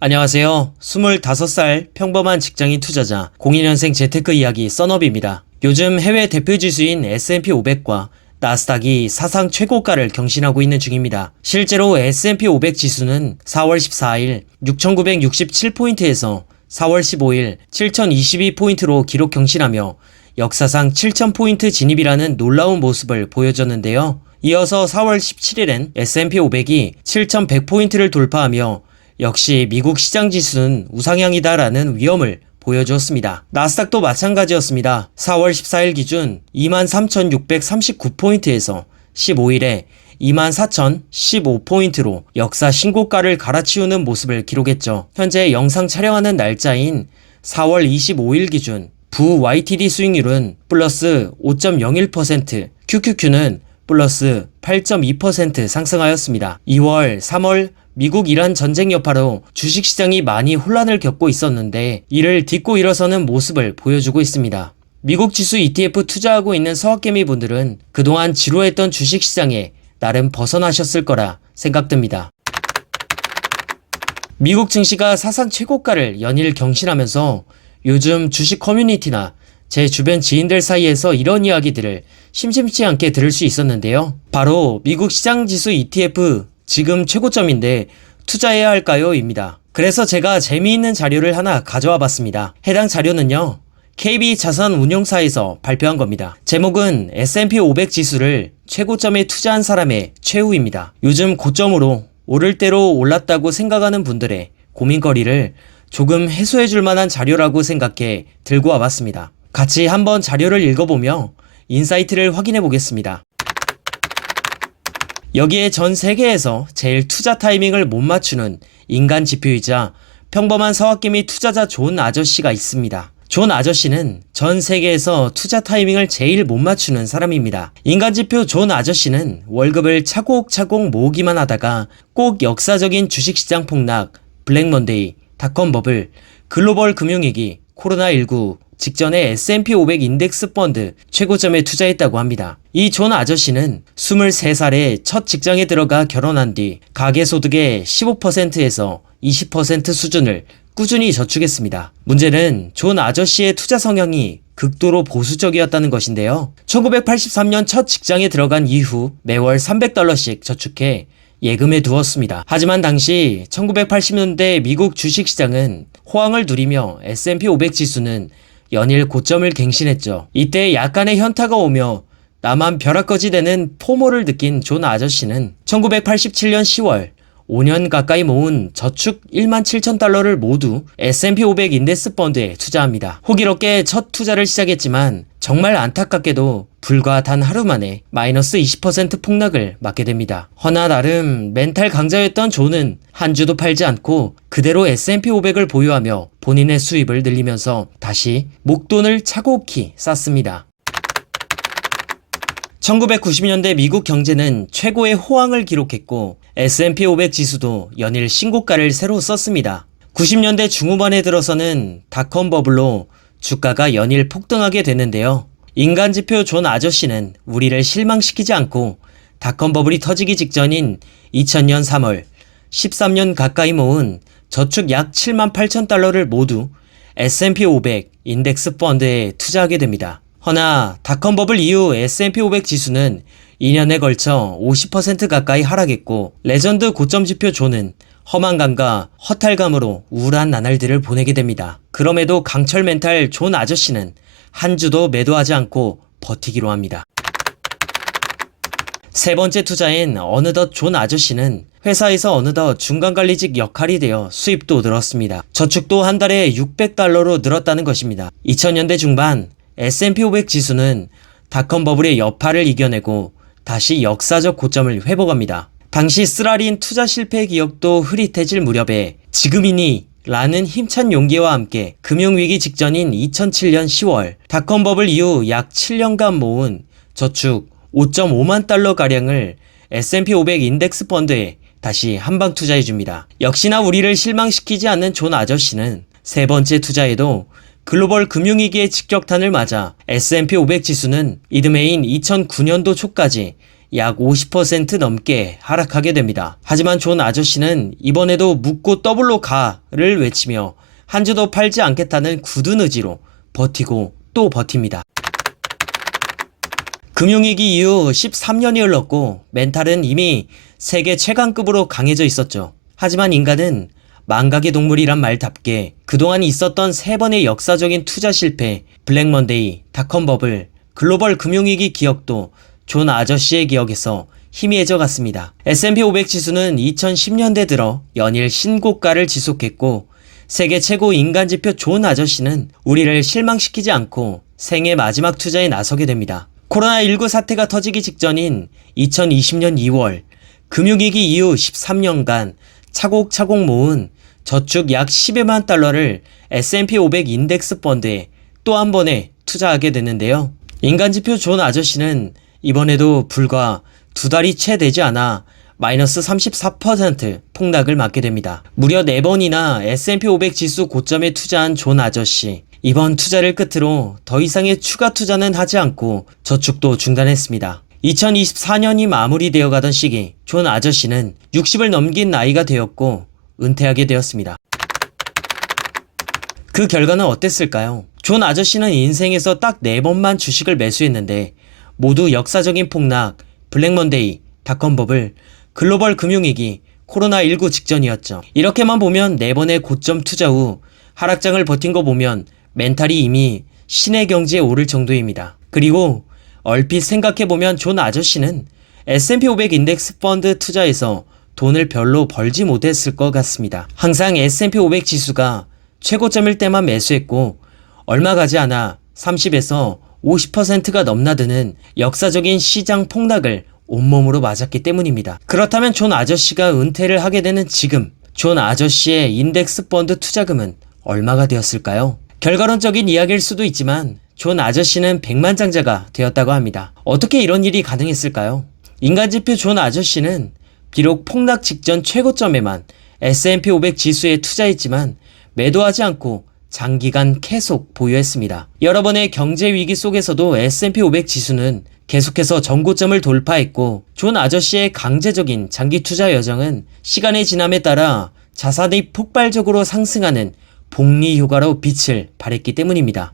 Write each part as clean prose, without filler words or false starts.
안녕하세요. 25살 평범한 직장인 투자자 02년생 재테크 이야기 썬업입니다. 요즘 해외 대표 지수인 S&P 500과 나스닥이 사상 최고가를 경신하고 있는 중입니다. 실제로 S&P 500 지수는 4월 14일 6,967포인트에서 4월 15일 7,022포인트로 기록 경신하며 역사상 7,000포인트 진입이라는 놀라운 모습을 보여줬는데요. 이어서 4월 17일엔 S&P 500이 7,100포인트를 돌파하며 역시 미국 시장 지수는 우상향이다라는 위험을 보여주었습니다. 나스닥도 마찬가지였습니다. 4월 14일 기준 23,639포인트에서 15일에 24,015포인트로 역사 신고가를 갈아치우는 모습을 기록했죠. 현재 영상 촬영하는 날짜인 4월 25일 기준 부 YTD 수익률은 플러스 5.01%, QQQ는 플러스 8.2% 상승하였습니다. 2월, 3월 미국 이란 전쟁 여파로 주식시장이 많이 혼란을 겪고 있었는데 이를 딛고 일어서는 모습을 보여주고 있습니다. 미국 지수 ETF 투자하고 있는 서학개미 분들은 그동안 지루했던 주식시장에 나름 벗어나셨을 거라 생각됩니다. 미국 증시가 사상 최고가를 연일 경신하면서 요즘 주식 커뮤니티나 제 주변 지인들 사이에서 이런 이야기들을 심심치 않게 들을 수 있었는데요. 바로 미국 시장지수 ETF 지금 최고점인데 투자해야 할까요? 입니다. 그래서 제가 재미있는 자료를 하나 가져와 봤습니다. 해당 자료는요, KB자산운용사에서 발표한 겁니다. 제목은 S&P 500 지수를 최고점에 투자한 사람의 최후입니다. 요즘 고점으로 오를 대로 올랐다고 생각하는 분들의 고민거리를 조금 해소해줄 만한 자료라고 생각해 들고 와봤습니다. 같이 한번 자료를 읽어보며 인사이트를 확인해 보겠습니다. 여기에 전 세계에서 제일 투자 타이밍을 못 맞추는 인간 지표이자 평범한 서학개미 투자자 존 아저씨가 있습니다. 존 아저씨는 전 세계에서 투자 타이밍을 제일 못 맞추는 사람입니다. 인간 지표 존 아저씨는 월급을 차곡차곡 모으기만 하다가 꼭 역사적인 주식시장 폭락, 블랙먼데이, 닷컴 버블, 글로벌 금융위기, 코로나19 직전에 S&P 500 인덱스 펀드 최고점에 투자했다고 합니다. 이 존 아저씨는 23살에 첫 직장에 들어가 결혼한 뒤 가계소득의 15%에서 20% 수준을 꾸준히 저축했습니다. 문제는 존 아저씨의 투자 성향이 극도로 보수적이었다는 것인데요. 1983년 첫 직장에 들어간 이후 매월 $300씩 저축해 예금해 두었습니다. 하지만 당시 1980년대 미국 주식시장은 호황을 누리며 S&P 500 지수는 연일 고점을 갱신했죠. 이때 약간의 현타가 오며 나만 벼락거지 되는 포모를 느낀 존 아저씨는 1987년 10월 5년 가까이 모은 저축 17,000달러를 모두 S&P 500 인덱스 펀드에 투자합니다. 호기롭게 첫 투자를 시작했지만 정말 안타깝게도 불과 단 하루 만에 마이너스 20% 폭락을 맞게 됩니다. 허나 나름 멘탈 강자였던 존은 한 주도 팔지 않고 그대로 S&P 500을 보유하며 본인의 수입을 늘리면서 다시 목돈을 차곡히 쌓습니다. 1990년대 미국 경제는 최고의 호황을 기록했고 S&P 500 지수도 연일 신고가를 새로 썼습니다. 90년대 중후반에 들어서는 닷컴 버블로 주가가 연일 폭등하게 되는데요. 인간지표 존 아저씨는 우리를 실망시키지 않고 닷컴 버블이 터지기 직전인 2000년 3월 13년 가까이 모은 저축 약 78,000달러를 모두 S&P 500 인덱스 펀드에 투자하게 됩니다. 허나 닷컴 버블 이후 S&P 500 지수는 2년에 걸쳐 50% 가까이 하락했고 레전드 고점 지표 존은 허망감과 허탈감으로 우울한 나날들을 보내게 됩니다. 그럼에도 강철 멘탈 존 아저씨는 한 주도 매도하지 않고 버티기로 합니다. 세 번째 투자인 어느덧 존 아저씨는 회사에서 어느덧 중간관리직 역할이 되어 수입도 늘었습니다. 저축도 한 달에 $600로 늘었다는 것입니다. 2000년대 중반 S&P 500 지수는 닷컴 버블의 여파를 이겨내고 다시 역사적 고점을 회복합니다. 당시 쓰라린 투자 실패 기억도 흐릿해질 무렵에 지금이니 라는 힘찬 용기와 함께 금융위기 직전인 2007년 10월 닷컴 버블 이후 약 7년간 모은 저축 5.5만 달러가량을 S&P 500 인덱스 펀드에 다시 한방 투자해줍니다. 역시나 우리를 실망시키지 않는 존 아저씨는 세 번째 투자에도 글로벌 금융위기의 직격탄을 맞아 S&P 500 지수는 이듬해인 2009년도 초까지 약 50% 넘게 하락하게 됩니다. 하지만 존 아저씨는 이번에도 묻고 더블로 가를 외치며 한 주도 팔지 않겠다는 굳은 의지로 버티고 또 버팁니다. 금융위기 이후 13년이 흘렀고 멘탈은 이미 세계 최강급으로 강해져 있었죠. 하지만 인간은 망각의 동물이란 말답게 그동안 있었던 3번의 역사적인 투자 실패, 블랙먼데이, 닷컴버블, 글로벌 금융위기 기억도 존 아저씨의 기억에서 희미해져 갔습니다. S&P 500 지수는 2010년대 들어 연일 신고가를 지속했고 세계 최고 인간지표 존 아저씨는 우리를 실망시키지 않고 생애 마지막 투자에 나서게 됩니다. 코로나19 사태가 터지기 직전인 2020년 2월 금융위기 이후 13년간 차곡차곡 모은 저축 약 10여만 달러를 S&P 500 인덱스 펀드에 또 한 번에 투자하게 됐는데요. 인간지표 존 아저씨는 이번에도 불과 2달이 채 되지 않아 마이너스 34% 폭락을 맞게 됩니다. 무려 4번이나 S&P 500 지수 고점에 투자한 존 아저씨. 이번 투자를 끝으로 더 이상의 추가 투자는 하지 않고 저축도 중단했습니다. 2024년이 마무리되어 가던 시기 존 아저씨는 60을 넘긴 나이가 되었고 은퇴하게 되었습니다. 그 결과는 어땠을까요? 존 아저씨는 인생에서 딱 4번만 주식을 매수했는데 모두 역사적인 폭락, 블랙먼데이, 닷컴버블, 글로벌 금융위기, 코로나19 직전이었죠. 이렇게만 보면 4번의 고점 투자 후 하락장을 버틴 거 보면 멘탈이 이미 신의 경지에 오를 정도입니다. 그리고 얼핏 생각해보면 존 아저씨는 S&P 500 인덱스 펀드 투자에서 돈을 별로 벌지 못했을 것 같습니다. 항상 S&P 500 지수가 최고점일 때만 매수했고 얼마 가지 않아 30에서 50%가 넘나드는 역사적인 시장 폭락을 온몸으로 맞았기 때문입니다. 그렇다면 존 아저씨가 은퇴를 하게 되는 지금 존 아저씨의 인덱스 펀드 투자금은 얼마가 되었을까요? 결과론적인 이야기일 수도 있지만 존 아저씨는 백만장자가 되었다고 합니다. 어떻게 이런 일이 가능했을까요? 인간지표 존 아저씨는 비록 폭락 직전 최고점에만 S&P 500 지수에 투자했지만 매도하지 않고 장기간 계속 보유했습니다. 여러 번의 경제 위기 속에서도 S&P 500 지수는 계속해서 전고점을 돌파했고 존 아저씨의 강제적인 장기 투자 여정은 시간의 지남에 따라 자산이 폭발적으로 상승하는 복리 효과로 빛을 발했기 때문입니다.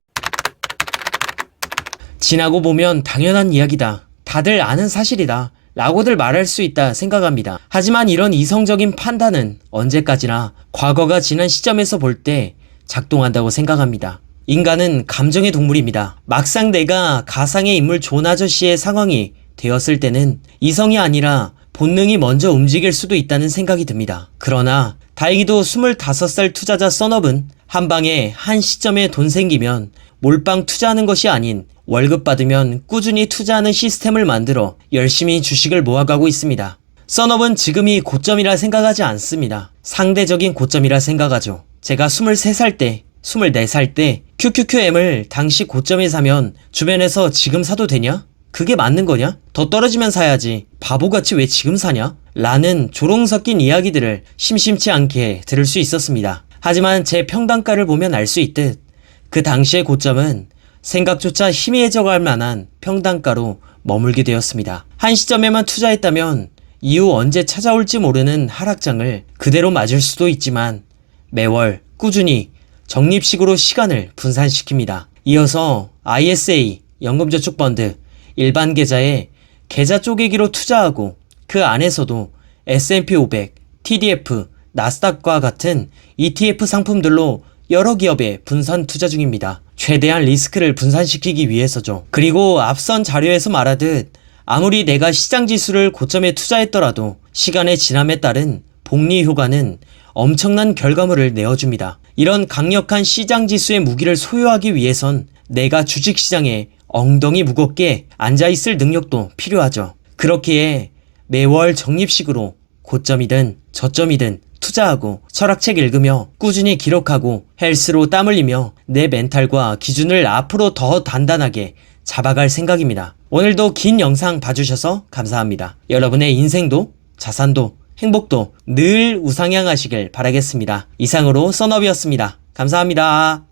지나고 보면 당연한 이야기다. 다들 아는 사실이다. 라고들 말할 수 있다 생각합니다. 하지만 이런 이성적인 판단은 언제까지나 과거가 지난 시점에서 볼 때 작동한다고 생각합니다. 인간은 감정의 동물입니다. 막상 내가 가상의 인물 존 아저씨의 상황이 되었을 때는 이성이 아니라 본능이 먼저 움직일 수도 있다는 생각이 듭니다. 그러나 다행히도 25살 투자자 썬업은 한 방에 한 시점에 돈 생기면 몰빵 투자하는 것이 아닌 월급 받으면 꾸준히 투자하는 시스템을 만들어 열심히 주식을 모아가고 있습니다. 썬업은 지금이 고점이라 생각하지 않습니다. 상대적인 고점이라 생각하죠. 제가 23살 때, 24살 때 QQQM을 당시 고점에 사면 주변에서 지금 사도 되냐? 그게 맞는 거냐? 더 떨어지면 사야지. 바보같이 왜 지금 사냐? 라는 조롱 섞인 이야기들을 심심치 않게 들을 수 있었습니다. 하지만 제 평단가를 보면 알 수 있듯 그 당시의 고점은 생각조차 희미해져 갈 만한 평단가로 머물게 되었습니다. 한 시점에만 투자했다면 이후 언제 찾아올지 모르는 하락장을 그대로 맞을 수도 있지만 매월 꾸준히 적립식으로 시간을 분산시킵니다. 이어서 ISA, 연금저축펀드, 일반 계좌에 계좌 쪼개기로 투자하고 그 안에서도 S&P 500, TDF, 나스닥과 같은 ETF 상품들로 여러 기업에 분산 투자 중입니다. 최대한 리스크를 분산시키기 위해서죠. 그리고 앞선 자료에서 말하듯 아무리 내가 시장 지수를 고점에 투자했더라도 시간의 지남에 따른 복리 효과는 엄청난 결과물을 내어줍니다. 이런 강력한 시장 지수의 무기를 소유하기 위해선 내가 주식시장에 엉덩이 무겁게 앉아있을 능력도 필요하죠. 그렇기에 매월 적립식으로 고점이든 저점이든 투자하고 철학책 읽으며 꾸준히 기록하고 헬스로 땀 흘리며 내 멘탈과 기준을 앞으로 더 단단하게 잡아갈 생각입니다. 오늘도 긴 영상 봐주셔서 감사합니다. 여러분의 인생도 자산도 행복도 늘 우상향하시길 바라겠습니다. 이상으로 썬업이었습니다. 감사합니다.